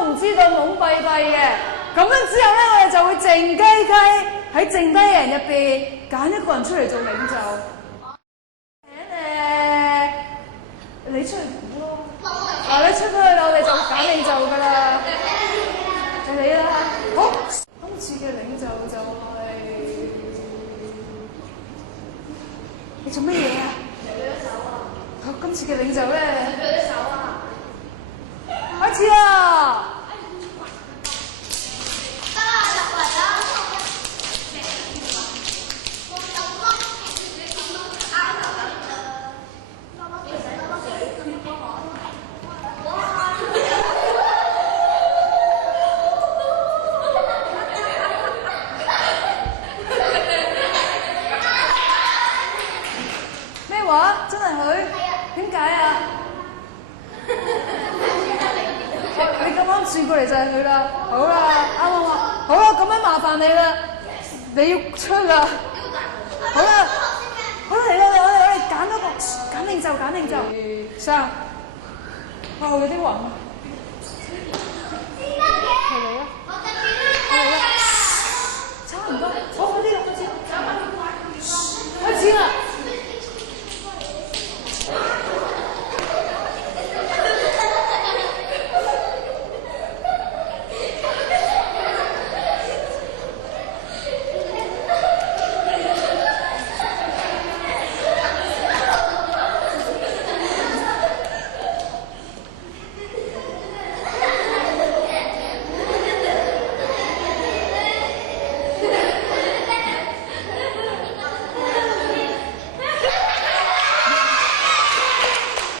都唔知道，懵閉閉嘅。咁樣之後咧，我哋就會靜雞雞喺剩低嘅人入邊揀一個人出嚟做領袖。你出去估咯。嗱，你出咗去啦，我哋就揀領袖㗎啦。係你啦。好，今次嘅領袖就係你做乜嘢啊？舉咗手啊！好，今次嘅領袖咧，舉咗手啊！開始啦！咩話？真係佢？點解啊？你咁啱轉過嚟就係佢啦。好啦，啱啱啊。好啦，咁樣麻煩你啦，你要出啦。好啦，好啦，嚟啦，我哋揀多個揀領袖，揀領袖。三，有啲暈。係你啊！係你啊！